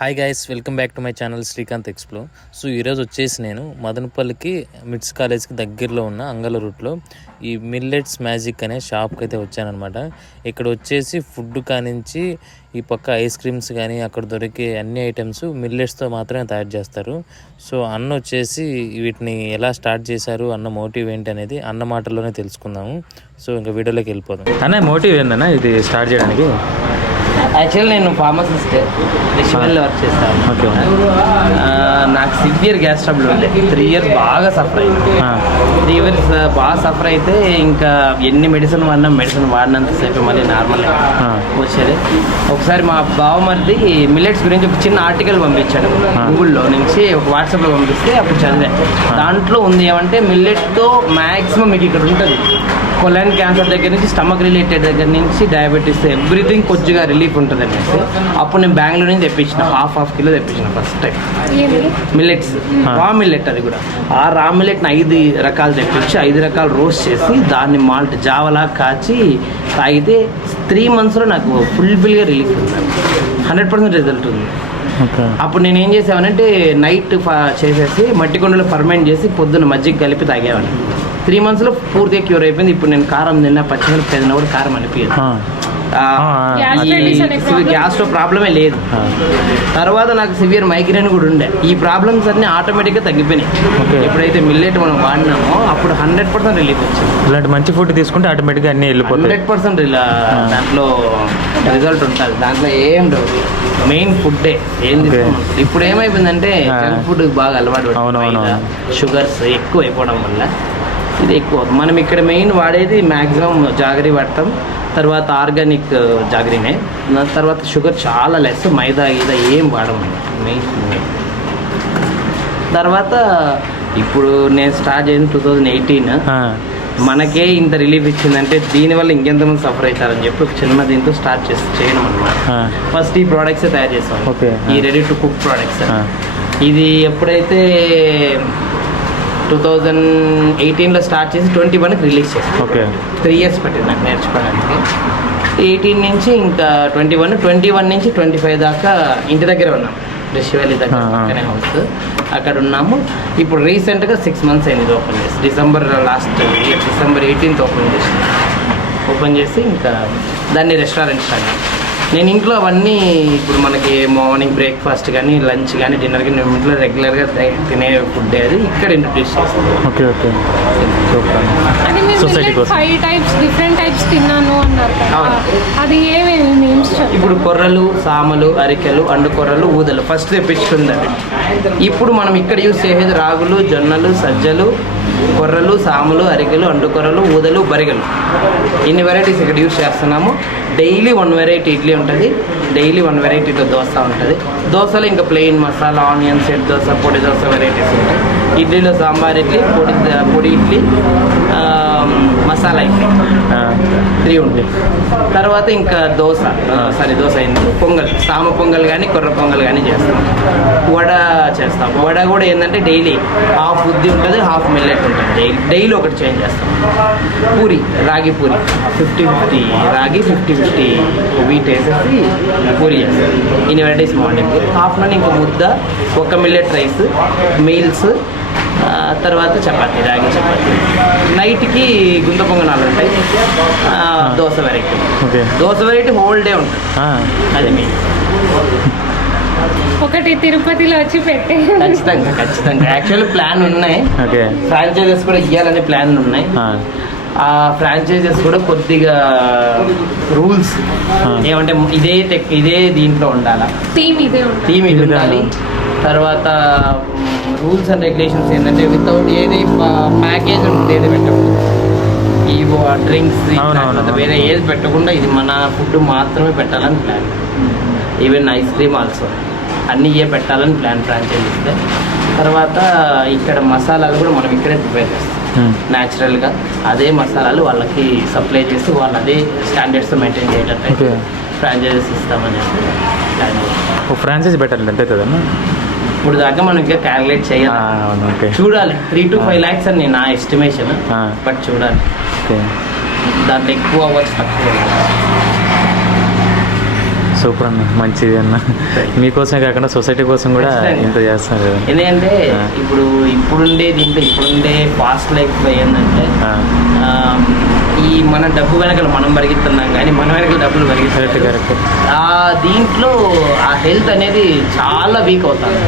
Hi guys, welcome back to my channel Srikanth Explore. So ఈరోజు వచ్చేసి నేను మదనపల్లికి మిడ్స్ కాలేజ్కి దగ్గరలో ఉన్న అంగళ రూట్లో ఈ మిల్లెట్స్ మ్యాజిక్ అనే షాప్కి అయితే వచ్చానమాట. ఇక్కడ వచ్చేసి ఫుడ్ కానించి ఈ పక్క ఐస్ క్రీమ్స్ కానీ అక్కడ దొరికే అన్ని ఐటమ్స్ మిల్లెట్స్తో మాత్రమే తయారు చేస్తారు. సో అన్న వచ్చేసి వీటిని ఎలా స్టార్ట్ చేశారు, అన్న మోటివ్ ఏంటి అనేది అన్న మాటల్లోనే తెలుసుకుందాము. సో ఇంకా వీడియోలోకి వెళ్ళిపోదాం. అన్న మోటివ్ ఏందన్నా ఇది స్టార్ట్ చేయడానికి? యాక్చువల్లీ నేను ఫార్మసిస్ట్ రిషివెల్లో వర్క్ చేస్తాను. నాకు సివియర్ గ్యాస్ ట్రబుల్ ఉండే 3 years బాగా సఫర్ అయింది. 3 years బాగా సఫర్ అయితే ఇంకా ఎన్ని మెడిసిన్ వాడినంతసేపు మళ్ళీ నార్మల్ వచ్చేది. ఒకసారి మా బావమరిది మిల్లెట్స్ గురించి ఒక చిన్న ఆర్టికల్ పంపించాడు గూగుల్లో నుంచి, ఒక వాట్సాప్లో పంపిస్తే అప్పుడు చదివా. దాంట్లో ఉంది ఏమంటే మిల్లెట్తో మ్యాక్సిమం మీకు ఇక్కడ ఉంటుంది కొలైన్ క్యాన్సర్ దగ్గర నుంచి స్టమక్ రిలేటెడ్ దగ్గర నుంచి డయాబెటీస్ ఎవ్రీథింగ్ కొద్దిగా రిలీఫ్ ఉంటుంది అనేసి అప్పుడు నేను బెంగళూరు నుంచి తెప్పించిన హాఫ్ కిలో తెప్పించిన ఫస్ట్ టైం మిల్లెట్స్. రా మిల్లెట్ అది కూడా. ఆ రా మిల్లెట్ని 5 రకాలు తెప్పించి 5 రకాలు రోస్ట్ చేసి దాన్ని మాల్ట్ జావలా కాచి తాగితే 3 monthsలో నాకు ఫుల్గా రిలీఫ్ ఉంది. 100% రిజల్ట్ ఉంది. అప్పుడు నేను ఏం చేసామనంటే నైట్ చేసేసి మట్టి కొండలో ఫర్మెంట్ చేసి పొద్దున్న మజ్జిగ కలిపి తాగేవాడిని. 3 monthsలో పూర్తిగా క్యూర్ అయిపోయింది. ఇప్పుడు నేను కారం తిన్నా, పచ్చిమిరపకాయ తిన్నా కూడా కారం అనిపించదు. గ్యాస్లో ప్రాబ్లమే లేదు. తర్వాత నాకు సివియర్ మైగ్రేన్ కూడా ఉండే. ఈ ప్రాబ్లమ్స్ అన్నీ ఆటోమేటిక్గా తగ్గిపోయినాయి ఎప్పుడైతే మిల్లెట్ మనం వాడినామో. అప్పుడు 100% రిలీఫ్ వచ్చింది. ఇలాంటి మంచి ఫుడ్ తీసుకుంటే ఆటోమేటిక్గా అన్నీ వెళ్ళిపోతాయి. 100% దాంట్లో రిజల్ట్ ఉంటుంది. దాంట్లో ఏం డౌట్, మెయిన్ ఫుడ్డే ఏం తీసుకున్నాం. ఇప్పుడు ఏమైపోయిందంటే జంక్ ఫుడ్ బాగా అలవాటు, షుగర్స్ ఎక్కువ అయిపోవడం వల్ల ఇది ఎక్కువ. మనం ఇక్కడ మెయిన్ వాడేది మ్యాక్సిమం జాగరీ వాడతాం, తర్వాత ఆర్గానిక్ జాగరీనే, తర్వాత షుగర్ చాలా లెస్, మైదా గీదా ఏం వాడమండి మెయిన్. తర్వాత ఇప్పుడు నేను స్టార్ట్ చేసిన 2018 మనకే ఇంత రిలీఫ్ ఇచ్చిందంటే దీనివల్ల ఇంకెంతమంది సఫర్ అవుతారని చెప్పి ఒక చిన్న దీంతో స్టార్ట్ చేయడం అనమాట. ఫస్ట్ ఈ ప్రోడక్ట్స్ తయారు చేస్తాం, ఈ రెడీ టు కుక్ ప్రోడక్ట్స్. ఇది ఎప్పుడైతే 2018లో స్టార్ట్ చేసి 21కి రిలీజ్ చేస్తాను. 3 years పట్టింది నాకు నేర్చుకోవడానికి. 18 నుంచి ఇంకా 21 నుంచి 25 దాకా ఇంటి దగ్గరే ఉన్నాం, రిషివెల్లి దగ్గర పక్కనే హౌస్, అక్కడ ఉన్నాము. ఇప్పుడు రీసెంట్గా 6 months అయింది ఓపెన్ చేసి. Last year December 18th open చేసి ఇంకా దాన్ని రెస్టారెంట్ స్టార్ట్. నేను ఇంట్లో అవన్నీ ఇప్పుడు మనకి మార్నింగ్ బ్రేక్ఫాస్ట్ కానీ లంచ్ కానీ డిన్నర్ కానీ మేము ఇంట్లో రెగ్యులర్గా తినే ఫుడ్ అది ఇక్కడ ఇంట్రడ్యూస్ చేస్తాను. ఇప్పుడు కొర్రలు, సామలు, అరికెలు, అండు కొర్రలు, ఊదలు ఫస్ట్ తెప్పించుకుంది అవి. ఇప్పుడు మనం ఇక్కడ యూజ్ చేసేది రాగులు, జొన్నలు, సజ్జలు, కొర్రలు, సాములు, అరికెలు, అండు కొర్రలు, ఊదలు, బరిగలు, ఇన్ని వెరైటీస్ ఇక్కడ యూజ్ చేస్తున్నాము. డైలీ 1 variety ఇడ్లీ ఉంటుంది, డైలీ 1 variety దోశ ఉంటుంది. దోశలో ఇంకా plain masala, onion, set dosa, పొడి దోశ వెరైటీస్ ఉంటాయి. ఇడ్లీలో సాంబార్ ఇడ్లీ, పొడి ఇడ్లీ, మసాలా ఇడ్లీ 3 ఉంటాయి. తర్వాత ఇంకా దోశ అయింది, పొంగల్, సామ పొంగల్ కానీ కొర్ర పొంగల్ కానీ చేస్తాం. వడ చేస్తాం. వడ కూడా ఏంటంటే డైలీ హాఫ్ ఉద్ది ఉంటుంది, హాఫ్ మిల్లెట్ ఉంటుంది. డైలీ ఒకటి చేంజ్ చేస్తాం. పూరి, రాగి పూరి 50-50 రాగి, 50-50 వీట్ వేసేసి పూరి చేస్తాం. ఇన్ని వెరైటీస్ మార్నింగ్. ఆఫ్టర్నూన్ ఇంకా ముద్ద, ఒక మిల్లెట్ రైస్, మీల్స్, తర్వాత చపాతీ, రాగి చపాతీ. నైట్కి గుంత పొంగనాలు ఉంటాయి. దోశ వెరైటీ హోల్ డే ఉంటుంది. అది మెయిన్. ఒకటి తిరుపతిలో వచ్చి పెట్టి ఖచ్చితంగా యాక్చువల్లీ ప్లాన్ ఉన్నాయి. ఫ్రాంచైజెస్ కూడా ఇవ్వాలనే ప్లాన్ ఉన్నాయి. ఆ ఫ్రాంచైజెస్ కూడా కొద్దిగా రూల్స్ ఏమంటే ఇదే దీంట్లో ఉండాలా, థీమ్ ఇది ఉండాలి. తర్వాత రూల్స్ అండ్ రెగ్యులేషన్స్ ఏంటంటే వితౌట్ ఏది ప్యాకేజ్ ఉంటుంది, ఏది పెట్టకూడదు. ఈ డ్రింక్స్ వేరే ఏది పెట్టకుండా ఇది మన ఫుడ్ మాత్రమే పెట్టాలని plan. Even ice cream also అన్నీ పెట్టాలని ప్లాన్ ఫ్రాంచైజ్ ఇస్తే. తర్వాత ఇక్కడ మసాలాలు కూడా మనం ఇక్కడే ప్రిపేర్ చేస్తాం న్యాచురల్గా. అదే మసాలాలు వాళ్ళకి సప్లై చేసి వాళ్ళు అదే స్టాండర్డ్స్ మెయింటైన్ చేయటట్టు ఫ్రాంచైజెస్ ఇస్తామని ప్లాన్. ఫ్రాంచైజ్ పెట్టాలి అంతే కదన్నా. ఇప్పుడు దాకా మనం ఇంకా క్యాలిక్యులేట్ చేయాలి, చూడాలి. 3 to 5 lakhs అని నా ఎస్టిమేషన్, బట్ చూడాలి. దాంట్లో ఎక్కువ అవ్వచ్చు, తక్కువ. సూపర్ అన్న, మంచిది అన్న. మీకోసమే కాకుండా సొసైటీ కోసం కూడా ఇంత చేస్తున్నారు కదా. ఎందుకంటే ఇప్పుడుండే ఫాస్ట్ లైఫ్ ఏంటంటే ఈ మన డబ్బు వెనకాల మనం పరిగెత్తున్నాం కానీ మన వెనకాల డబ్బులు పరిగెత్తారు. కరెక్ట్. దీంట్లో ఆ హెల్త్ అనేది చాలా వీక్ అవుతుంది.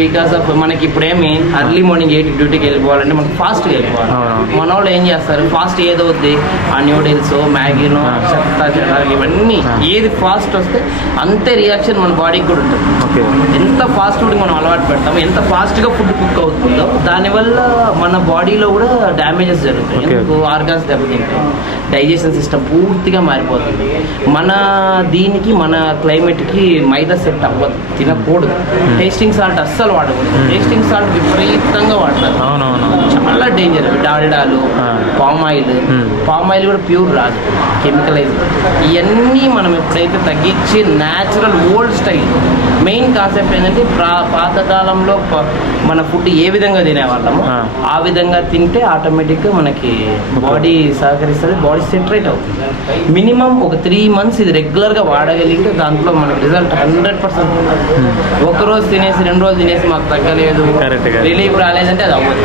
బికాస్ ఆఫ్ మనకి ఇప్పుడేమి అర్లీ మార్నింగ్ 8 డ్యూటీకి వెళ్ళిపోవాలంటే మనకి ఫాస్ట్గా వెళ్ళిపోవాలి. మన వాళ్ళు ఏం చేస్తారు, ఫాస్ట్ ఏదో వద్ది ఆ న్యూడిల్స్ మ్యాగీనో చెత్త చెదారం ఇవన్నీ ఏది ఫాస్ట్ వస్తే అంతే రియాక్షన్ మన బాడీకి కూడా ఉంటుంది. ఎంత ఫాస్ట్ ఫుడ్ మనం అలవాటు పెడతామో, ఎంత ఫాస్ట్గా ఫుడ్ కుక్ అవుతుందో దానివల్ల మన బాడీలో కూడా డ్యామేజెస్ జరుగుతాయి. ఎందుకు ఆర్గాన్స్ దెబ్బతింటాయి, డైజెషన్ సిస్టమ్ పూర్తిగా మారిపోతుంది. మన దీనికి మన క్లైమేట్కి మైదా సెట్ అవ్వదు, తినకూడదు. టేస్టింగ్ సాల్ట్ అస్సలు వాడకూడదు. టేస్టింగ్ సాల్ట్ విపరీతంగా వాడతారు, చాలా డేంజర్. డాల్డాలు, పామ్ ఆయిల్ కూడా ప్యూర్ రాదు, కెమికలైజ్. ఇవన్నీ మనం ఎప్పుడైతే తగ్గించి natural old style, main concept ఏంటంటే పాతకాలంలో మన ఫుడ్ ఏ విధంగా తినేవాళ్ళము ఆ విధంగా తింటే ఆటోమేటిక్గా మనకి బాడీ సహకరిస్తుంది, బాడీ సెటరేట్ అవుతుంది. మినిమం ఒక 3 months ఇది రెగ్యులర్గా వాడగలిగితే దాంట్లో మనకి రిజల్ట్ 100%. ఒకరోజు తినేసి 2 రోజులు తినేసి మాకు తగ్గలేదు, రిలీఫ్ రాలేదంటే అది అవ్వదు.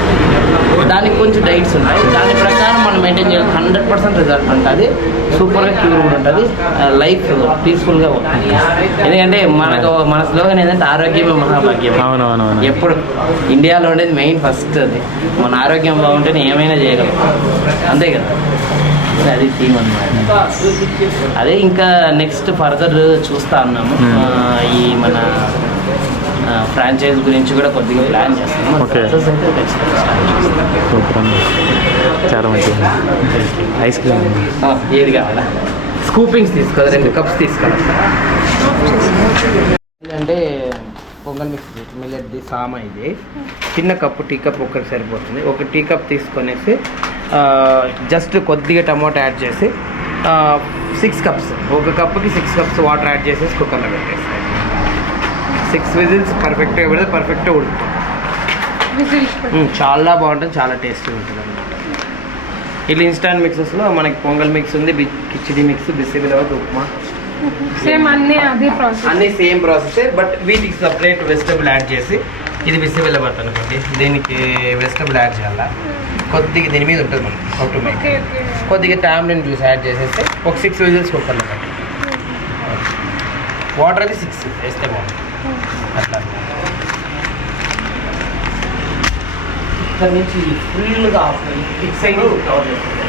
దానికి కొంచెం డైట్స్ ఉన్నాయి, దాని ప్రకారం మనం మెయింటైన్ చేయాలి. 100% రిజల్ట్ ఉంటుంది, సూపర్గా క్యూర్ కూడా ఉంటుంది, లైఫ్ పీస్ఫుల్గా ఉంటుంది. ఎందుకంటే మన స్లోగన్ ఏంటంటే ఆరోగ్యమే మహాభాగ్యం. ఎప్పుడు ఇండియాలో ఉండేది మెయిన్ ఫస్ట్ అది. మన ఆరోగ్యం బాగుంటేనే ఏమైనా చేయగలం, అంతే కదా. అది థీమ్ అన్నమాట. అదే ఇంకా నెక్స్ట్ ఫర్దర్ చూస్తా ఉన్నాము. ఈ మన ఫ్రాంచైజ్ గురించి కూడా కొద్దిగా ప్లాన్ చేస్తాము. చాలా మంచిది. ఐస్ క్రీమ్ ఏది కావాలా? స్కూపింగ్స్ తీసుకోవాలి, 2 cups తీసుకోవాలి. ఎందుకంటే పొంగల్ మిక్స్ మిల్లెట్ది సామా ఇది చిన్న కప్పు, టీ కప్ ఒక్కటి సరిపోతుంది. ఒక టీ కప్ తీసుకొనేసి జస్ట్ కొద్దిగా టమాటా యాడ్ చేసి 6 cups, ఒక కప్పుకి 6 cups వాటర్ యాడ్ చేసేసి కుక్కర్లో పెట్టేస్తాయి. 6 whistles పర్ఫెక్ట్గా పెడితే పర్ఫెక్ట్గా ఉడుకుతుంది. చాలా బాగుంటుంది, చాలా టేస్టీగా ఉంటుంది అనమాట. ఇట్లా ఇన్స్టాంట్ మిక్సెస్లో మనకి పొంగల్ మిక్స్ ఉంది, కిచిడి మిక్స్, బిసిబెల్లబాత్, ఉప్మా, అన్నీ సేమ్ ప్రాసెస్. బట్ వీటికి సపరేట్ వెజిటబుల్ యాడ్ చేసి, ఇది బిసిబెల్లబాత్ అనుకోండి, దీనికి వెజిటబుల్ యాడ్ చేయాలా, కొద్దిగా దీని మీద ఉంటుంది మనకి ఆటోమేటిక్. కొద్దిగా టామరిన్ జ్యూస్ యాడ్ చేసేస్తే ఒక 6 whistles కుక్కర్లో పెట్టి, వాటర్ అయితే 6 వేస్తే బాగుంటుంది. అట్లా ఇక్కడ నుంచి ఫుల్గా ఇట్ సైడ్ కవర్ చేస్తుంది.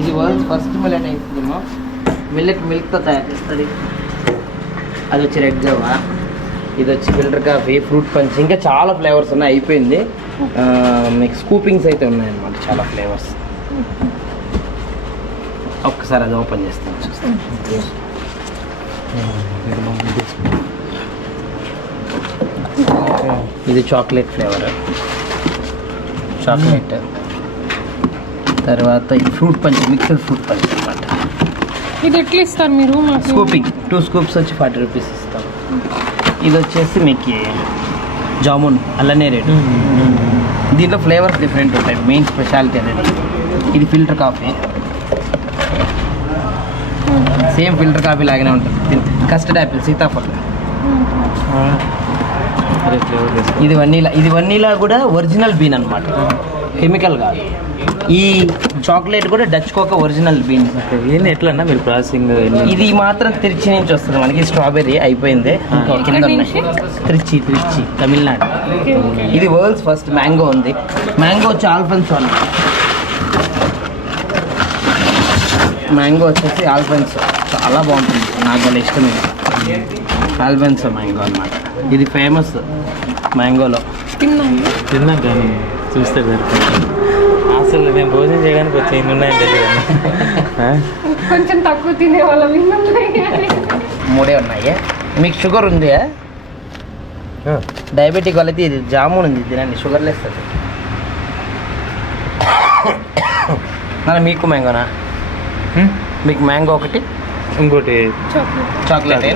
ఇది world's first millet ice cream. Millet మిల్క్తో తయారు చేస్తుంది. అది వచ్చి రెడ్ జావా, ఇది వచ్చి ఫిల్టర్ కాఫీ, ఫ్రూట్ పంచ్, ఇంకా చాలా ఫ్లేవర్స్ ఉన్నాయి. అయిపోయింది. మీకు స్కూపింగ్స్ అయితే ఉన్నాయన్నమాట, చాలా ఫ్లేవర్స్. ఒక్కసారి అది ఓపెన్ చేస్తాను, చూస్తాను. ఇది చాక్లెట్ ఫ్లేవర్, చాక్లెట్. తర్వాత ఇది fruit punch, mixed fruit punch అనమాట. ఇది ఎట్లా ఇస్తారు మీరు? స్కూపింగ్ 2 scoops వచ్చి 40 rupees ఇస్తాం. ఇది వచ్చేసి మీకు జామున్ అల్లనే రేటు. దీంట్లో ఫ్లేవర్స్ డిఫరెంట్ ఉంటాయి, మెయిన్ స్పెషాలిటీ అనేది. ఇది filter coffee, same filter coffee లాగానే ఉంటుంది. కస్టర్డ్ యాపిల్, సీతాఫలం. ఇది వన్నీలా కూడా ఒరిజినల్ బీన్ అనమాట, కెమికల్ కాదు. ఈ చాక్లెట్ కూడా డచ్ కోకా ఒరిజినల్ బీన్. ఏంటి ఎట్లన్నా మీరు ప్రాసెసింగ్? ఇది మాత్రం తిరుచి నుంచి వస్తుంది మనకి. స్ట్రాబెర్రీ అయిపోయింది, ఇంకా కింద ఉన్నాయి. తిరుచి తమిళనాడు. ఇది వరల్డ్స్ ఫస్ట్ మ్యాంగో ఉంది. మ్యాంగో వచ్చి ఆల్ఫెన్సో అన్నమాట. మ్యాంగో వచ్చేసి ఆల్ఫెన్సో, చాలా బాగుంటుంది, నాకు చాలా ఇష్టం. ఇది ఆల్ఫెన్సో మ్యాంగో అనమాట. ఇది ఫేమస్ మ్యాంగోలో. తిన్నాం కానీ చూస్తే అసలు నేను భోజనం చేయడానికి వచ్చి ఇన్ని ఉన్నాయని తెలియదు. కొంచెం తక్కువ తినే వాళ్ళం. 3 ఉన్నాయి. మీకు షుగర్ ఉంది? డయాబెటిక్ వాళ్ళకి ఇది జామున్ ఉంది, తినండి, షుగర్ లెస్ అది. మీకు మ్యాంగోనా? మీకు మ్యాంగో ఒకటి, ఇంకోటి చాక్లెట్.